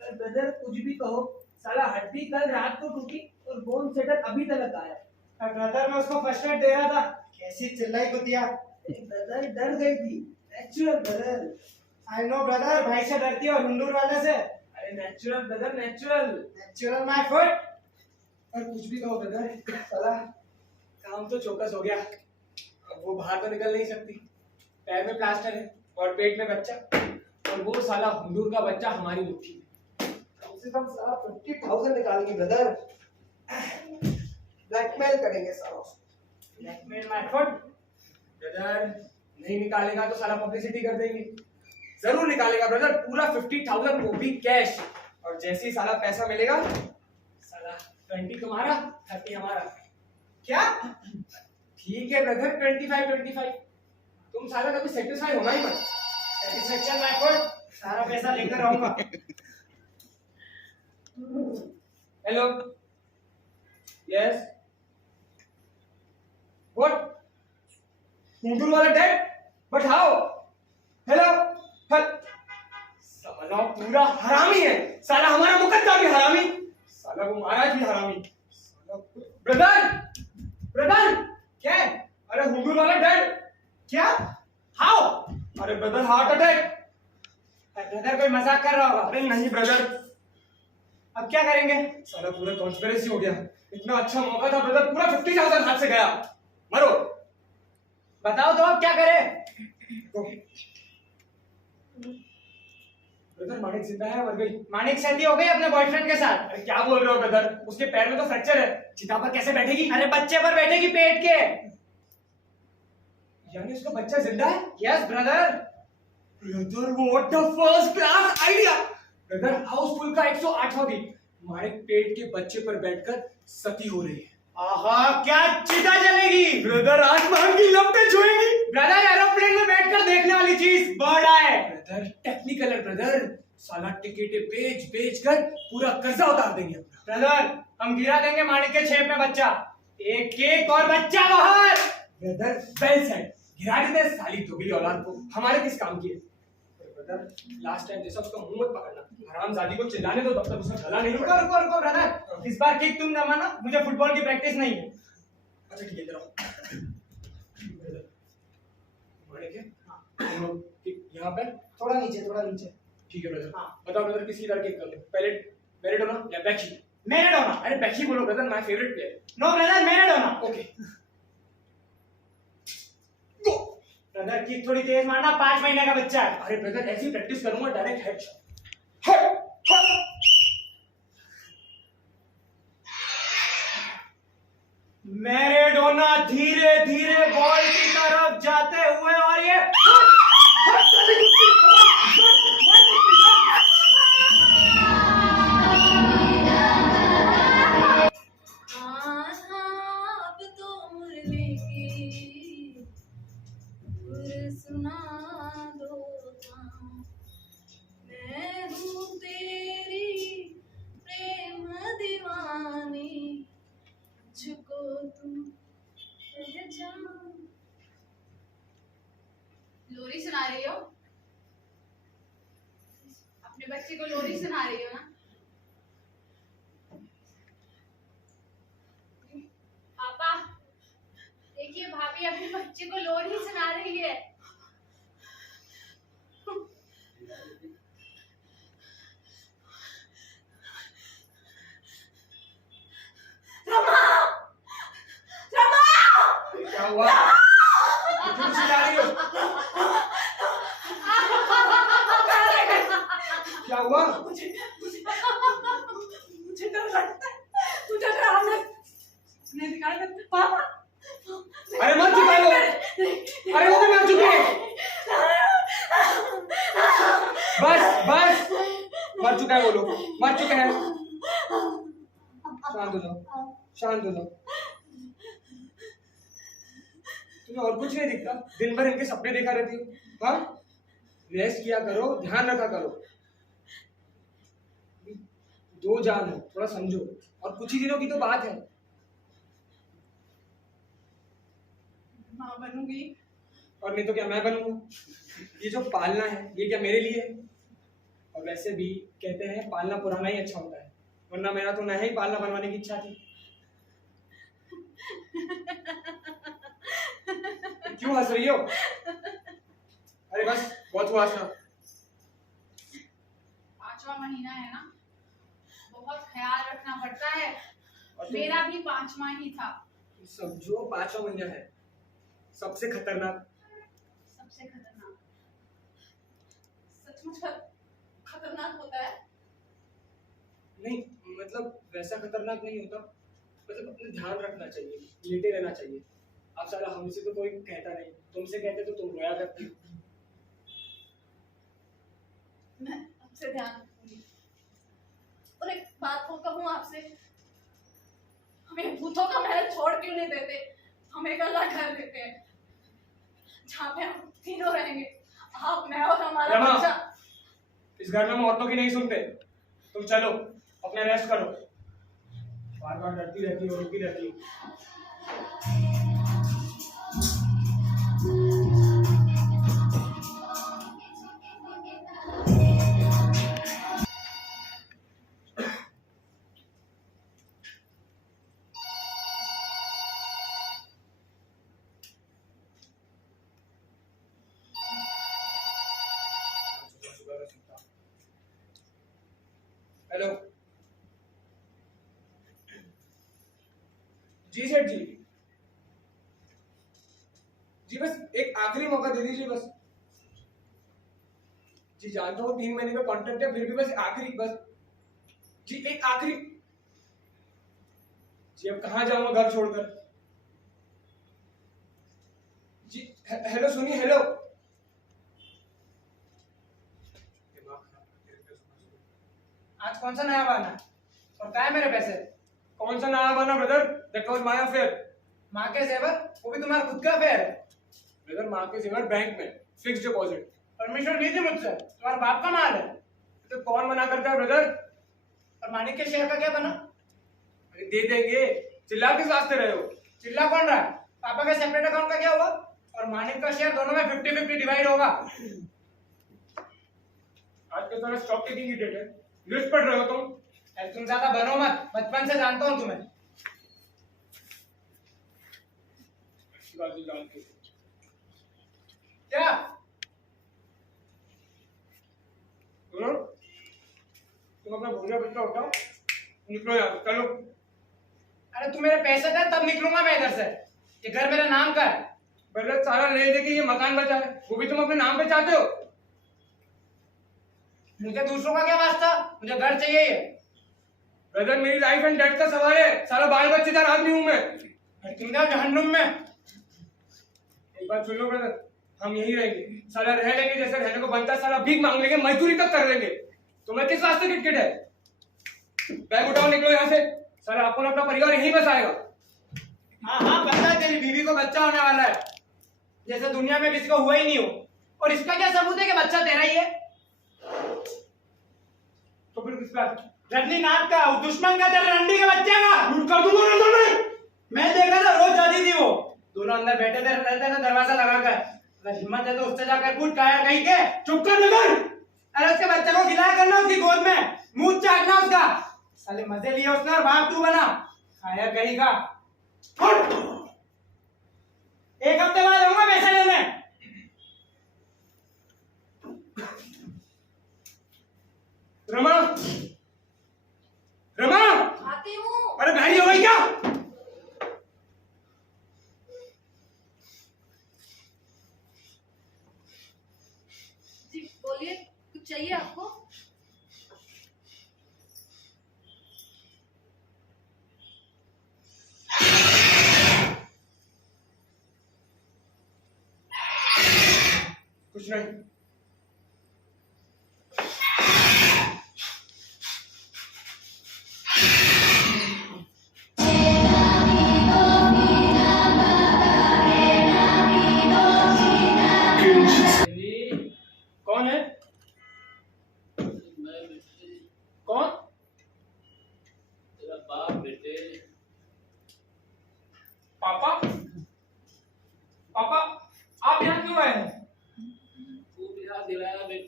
Brother कुछ भी कहो, साला हड्डी कल रात को टूटी और बोन सेटर अभी तक आया। ब्रदर मैं उसको फर्स्ट एड दे रहा था, कैसी चिल्लाई कुतिया। ब्रदर डर गई थी, natural brother. I no brother, भाई से डरती है और हुंडूर वाले से। अरे natural brother, natural. Natural my foot. और कुछ भी कहो ब्रदर, साला काम तो चौकस हो गया। अब वो बाहर तो निकल नहीं सकती, पैर में प्लास्टर है और पेट में बच्चा, और वो साला हुंडूर का बच्चा हमारी मुट्ठी में। कम से कम साला 50,000 निकालेंगे ब्रदर, ब्लैकमेल करेंगे साला। Blackmail my foot. ब्रदर नहीं निकालेगा तो साला पब्लिसिटी कर देंगे। जरूर निकालेगा ब्रदर, पूरा 50,000, वो भी कैश। और जैसे ही साला पैसा मिलेगा, साला 20 तुम्हारा 30 हमारा। क्या? ठीक है ब्रदर, 25। तुम साला कभी सेटिस्फाई होना ही मत। सेटिस्फैक्शन माय फुट, सारा पैसा लेकर आऊंगा। Hello, yes, what? हुंडूर वाला डेड, बट हाउ? हेलो, साला पूरा हरामी है, साला हमारा मुकद्दम भी हरामी, साला वो महाराज भी हरामी। ब्रदर, ब्रदर, क्या है? अरे हुंडूर वाला डेड। क्या? हाउ? अरे ब्रदर हार्ट अटैक। ब्रदर कोई मजाक कर रहा होगा। अरे नहीं ब्रदर, अब क्या करेंगे? साला पूरा कॉन्स्पिरेसी हो गया। इतना अच्छा मौका था ब्रदर, पूरा 50,000 हाथ से गया। मरो। बताओ तो अब क्या करें? ब्रदर मानिक जिंदा है, मर गई। मानिक शादी हो गई अपने बॉयफ्रेंड के साथ। अरे क्या बोल रहे हो ब्रदर, उसके पैर में तो फ्रैक्चर है, चिता पर कैसे बैठेगी? अरे बच्चे पर बैठेगी पेट के। यानी उसका बच्चा जिंदा है? Yes brother. Brother what the first class idea. Brother Housefull का 108वां दिन, मानिक पेट के बच्चे पर बैठकर सती हो रही है। आहा क्या चिता जलेगी। ब्रदर आसमान की लपटें छुएंगी। ब्रदर एरोप्लेन में बैठकर देखने वाली चीज बर्ड है। ब्रदर टेक्निकल है ब्रदर, साला टिकटें बेच कर पूरा कर्जा उतार देंगे अपना। ब्रदर हम गिरा देंगे मानिक के छेप में बच्चा, एक केक और बच्चा बाहर। ब्रदर वेल सेड, गिरा देते साली दोगली औलाद को, हमारे किस काम की है? ब्रदर लास्ट टाइम जैसा उसका मुंह मत पकड़ना, हरामजादी को चिल्लाने दो, तब तक उसका गला नहीं रुको रुका। रुको रुको ब्रदर, इस बार किक तुम न मानो, मुझे फुटबॉल की प्रैक्टिस नहीं है। अच्छा ठीक है जरा। ब्रदर मानिक है? हम लोग यहाँ पे थोड़ा नीचे। ठीक है ब्रदर। हाँ। बताओ ब्रदर किसकी तरह केक कर लो, पहले मैराडोना या बेकी? मैराडोना। अरे बेकी बोलो brother, my favourite player. No brother Maradona. Okay brother kick थोड़ी तेज मारना, 5 महीने का बच्चा है। अरे ब्रदर ऐसी प्रैक्टिस करूंगा, डायरेक्ट हेडशॉट। मैराडोना धीरे धीरे बॉल की तरफ जाते हुए, और ये अब तो मुरली की सुर सुना दो हाँ। मैं हूँ तेरी प्रेम दीवानी, मुझको तुम पहचान। लोरी सुना रही हो? अपने बच्चे को लोरी सुना रही हो ना? पापा देखिए, भाभी अपने बच्चे को लोरी सुना रही है। रमा, रमा, क्या हुआ? क्यों चिल्ला रही हो? क्या हुआ? मुझे डर लगता है, मुझे डर नहीं दिखाई देता पापा। अरे मर चुके हैं वो, अरे वो भी मर चुके हैं। बस मर चुका है वो लोग, मर चुके हैं। शांत हो जाओ। तुम्हें और कुछ नहीं दिखता? दिन भर इनके सपने देखा रहती हो? हाँ, रेस्ट किया करो, ध्यान रखा करो। 2 जान है, थोड़ा समझो, और कुछ ही दिनों की तो बात है। माँ बनूंगी। और नहीं तो क्या मैं बनूंगा? ये जो पालना है ये क्या मेरे लिए है? और वैसे भी कहते हैं पालना पुराना ही अच्छा होता है, वरना मेरा तो नया ही पालना बनवाने की इच्छा थी। क्यों हंस रही हो? अरे बस बहुत हुआ हंसना। 5वां महीना है ना, बहुत ख्याल रखना पड़ता है। और मेरा भी 5वां ही था। समझो 5वां महीना है, सबसे खतरनाक। सबसे खतरनाक। सचमुच खतरनाक होता है। नहीं मतलब वैसा खतरनाक नहीं होता, मतलब अपने ध्यान रखना चाहिए, लेटे रहना चाहिए। अब साला हमसे तो कोई कहता नहीं, तुमसे कहते तो तुम रोया करती। मैं आपसे ध्यान रखूंगी। और एक बात को कहूँ आपसे, हमें भूतों का महल छोड़ क्यों नहीं देते? हमें एक अलग घर देते हैं जहाँ पे हम तीनों रहेंगे, आप, मैं और हमारा रमा, बच्चा। इस घर में हम औरतों की नहीं सुनते। तुम चलो अपना रेस्ट करो। बार बार डरती रहती हो, रुकी रहती हो। हेलो जी सेठ जी, जी बस एक आखिरी मौका दे दीजिए बस। जी जानता हूँ 3 महीने का कॉन्ट्रैक्ट है, फिर भी बस आखिरी, बस जी एक आखिरी। जी अब कहाँ जाऊंगा घर छोड़कर? जी हेलो सुनिए, हेलो। आज कौन सा नया बहाना है? और कहाँ है मेरे पैसे? कौन सा नया बना brother? That was my affair. माँ के जेवर, वो भी तुम्हारा खुद का अफेयर है। ब्रदर माँ के जेवर बैंक में फिक्स डिपॉजिट। परमिशन ली थी मुझसे, तुम्हारे बाप का माल है। तो कौन मना करता है ब्रदर? और मानिक के शेयर का क्या बना? अरे दे देंगे, चिल्ला किस वास्ते रहे हो? चिल्ला कौन रहा है? पापा के सेपरेट अकाउंट का क्या हुआ? और मानिक का शेयर दोनों में 50-50 डिवाइड होगा। आज के समय स्टॉक टेकिंग की डेट है, लिस्ट पढ़ रहे हो तुम? अरे तुम ज्यादा बनो मत, बचपन से जानता हूँ तुम्हें। क्या सुनो, तुम अपना भूजा बच्चा उठाओ, निकलो यहाँ, चलो। अरे तू मेरे पैसे दे तब निकलूंगा मैं इधर से। ये घर मेरे नाम का है। ब्रदर सारा ले दे के ये मकान बचा है, वो भी तुम अपने नाम पे चाहते हो? मुझे दूसरों का क्या वास्ता, मुझे घर चाहिए ये। ब्रदर मेरी लाइफ एंड डेथ का सवाल है, सारा बाल बच्चेदार आदमी हूँ मैं। अरे तुम जाओ जहन्नुम में। एक बात सुन लो ब्रदर, हम यही रहेंगे, साला रह लेंगे जैसे रहने को बनता है, साला भीख मांग लेंगे, मजदूरी तक कर लेंगे। तुम्हें किस वास्ते किटकिट है? बैग उठाओ, निकलो यहाँ से, साला अपन अपना परिवार यहीं बसाएगा। हाँ हाँ पता है, तेरी बीवी को बच्चा होने वाला है, जैसे दुनिया में किसी को हुआ ही नहीं हो। और इसका क्या सबूत है कि बच्चा तेरा ही है? तो फिर किसका? रजनीनाथ का, उस दुश्मन का, तेरे रंडी के बच्चे का। लूट कर दूंगा अंदर में। मैं देखा था, रोज जाती थी वो, दोनों अंदर बैठे थे, रहते थे दरवाजा लगाकर। अगर हिम्मत है तो उससे जाकर पूछ, काया कहीं के। चुप कर नगर। अरे उसके बच्चे को खिलाया करना उसकी गोद में, मुंह चाटना उसका। साले मजे लिए उसने और बाप तू बना, खाया कहीं का। हट! एक हफ्ते बाद आऊंगा पैसे लेने। रमा, रमा, आती हूँ। अरे भाई हो गई क्या? जी बोलिए, कुछ चाहिए आपको? कुछ नहीं। कौन है? कौन? तेरा बाप बेटे। पापा, पापा, आप यहाँ क्यों आए?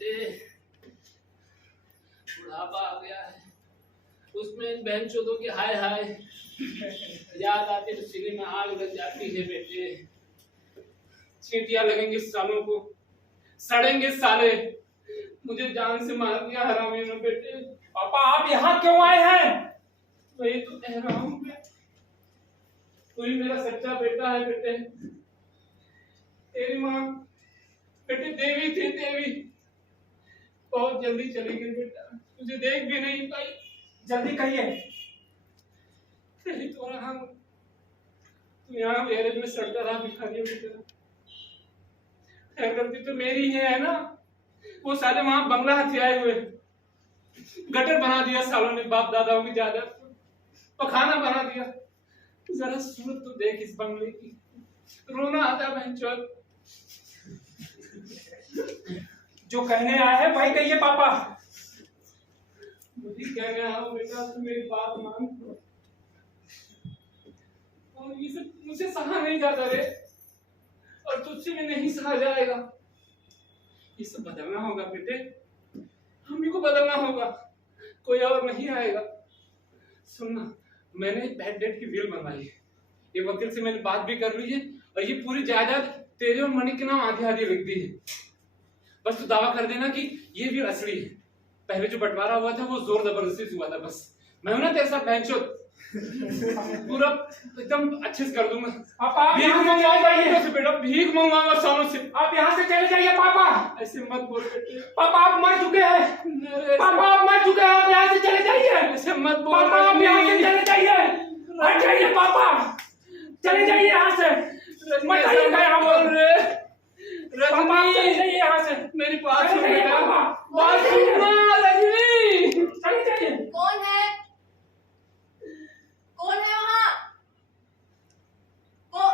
बेटे, बुढ़ापा आ गया है, उसमें इन बहनचोदों की हाय हाय याद आती तो सीने में आग लग जाती है बेटे। चींटियां लगेंगी सालों को, सड़ेंगे साले, मुझे जान से मार दिया हरामी ने बेटे। पापा आप यहाँ क्यों आए हैं? वही तो कह रहा हूँ मैं, तू ही मेरा सच्चा बेटा है बेटे। तेरी माँ बेटे देवी थी, देवी बहुत जल्दी चली गई बेटा, तुझे देख भी नहीं पाई। जल्दी कहिए। यही तो रहा हूँ, तू यहाँ गैरेज में सड़ता रहा भिखारियों की तरह। खैर गलती तो मेरी है ना, वो साले वहां बंगला हथियाए हुए, गटर बना दिया सालों ने बाप दादाओं की जायदाद को, पखाना बना दिया। जरा सूरत तो देख इस बंगले की, रोना आता बहनचोद। जो कहने आए हैं वही कहिए पापा। वही कह रहा हूँ बेटा, तू मेरी बात मान। और ये सब मुझे सहा नहीं जाता रे, और तुझसे भी नहीं सहा जाएगा। ये सब बदलना होगा बेटे, हम ही को बदलना होगा, कोई और नहीं आएगा। सुनना, मैंने बैड डेट की विल बनवाई है, ये वकील से मैंने बात भी कर ली है, और ये पूरी जायदाद तेरे और मणि के नाम आधी आधी लिख दी है। बस तू दावा कर देना कि ये विल असली है। पहले जो बंटवारा हुआ था वो जोर जबरदस्ती से हुआ था। बस मैं हूं ना तेरे साथ बहनचोद, पूरा एकदम अच्छे से कर दूंगा। पापा आप भीख यहाँ से मंगवाऊंगा चले जाइए। से बेटा, भीख मंगवाऊंगा सालों से। आप यहाँ से चले जाइए पापा। ऐसे मत बोल बेटे, पापा आप मर चुके हैं। मेरे पापा आप मर चुके हैं, आप यहाँ से चले जाइए। ऐसे मत बोल पापा आप यहाँ से चले जाइए, हट जाइए पापा, चले जाइए यहाँ से, मत आइए यहाँ बोल रहे। पापा आप चले जाइए यहाँ से, मेरी बात सुन चले जाइए बेटा, पापा, बात सुनना रजनी। चले जाइए। कौन है? कौन है वहां? को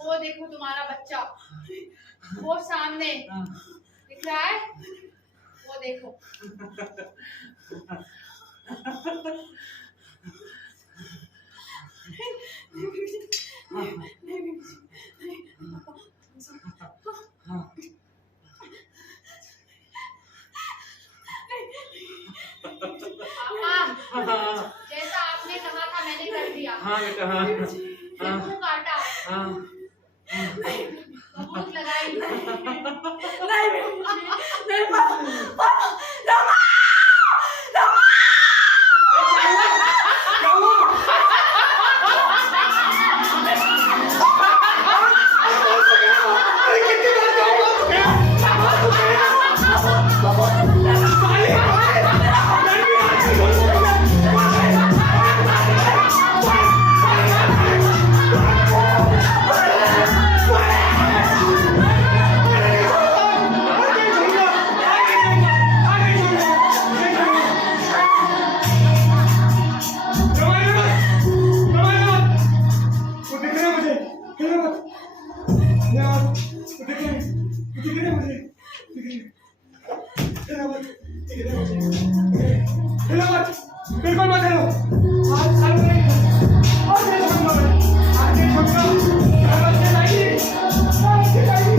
वो देखो तुम्हारा बच्चा, वो सामने दिख रहा है, वो देखो। पापा, जैसा आपने कहा था मैंने कर दिया। हाँ बेटा, हाँ मुंह काटा, हाँ भूख लगाई। नहीं पापा, रमा, रमा। बिल्कुल मत करो। आज सालों में और मैं छोड़ूंगा, आज नहीं छोड़ूंगा। आज से लाइए, आज से लाइए।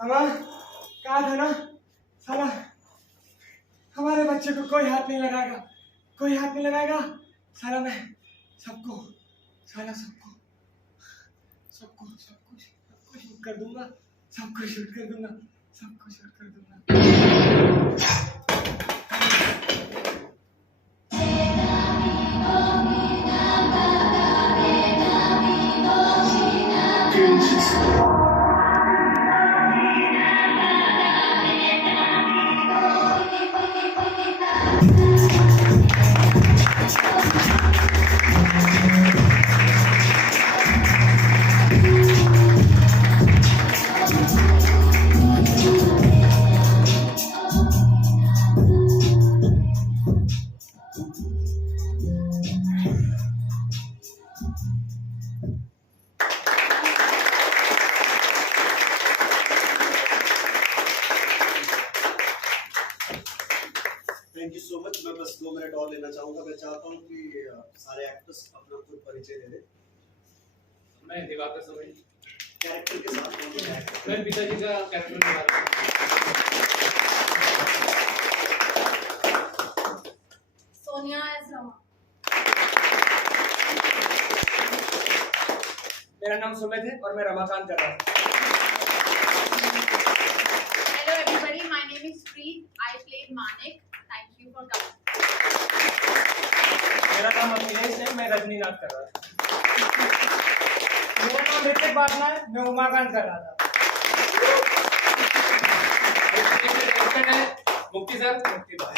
अम्मा, कहा था ना, साला हमारे बच्चे को कोई हाथ नहीं लगाएगा, कोई हाथ नहीं लगाएगा। साला मैं सबको, साला सबको सबको सबको सबको शूट कर दूंगा, सबको शूट कर दूंगा, सबको शूट कर दूंगा। So much. मैं बस 2 मिनट और लेना चाहूंगा। मैं चाहता हूँ कि सारे एक्टर्स अपना खुद परिचय दे दें मैं दिवाकर समझ कैरेक्टर के साथ। कौन सा एक्टर? मैं पिताजी का कैरेक्टर निभा रहा हूँ। सोनिया एज रमा। मेरा नाम सुमित है और मैं रमाकांत कर रहा हूँ। Hello everybody, my name is Preet. I played Manik. Thank you for coming. मेरा नाम अखिलेश है, मैं रजनीनाथ कर रहा था। मेरा नाम ऋतिक बाटना है, मैं उमाकांत कर रहा था। मुक्ति सर, मुक्ति भाई।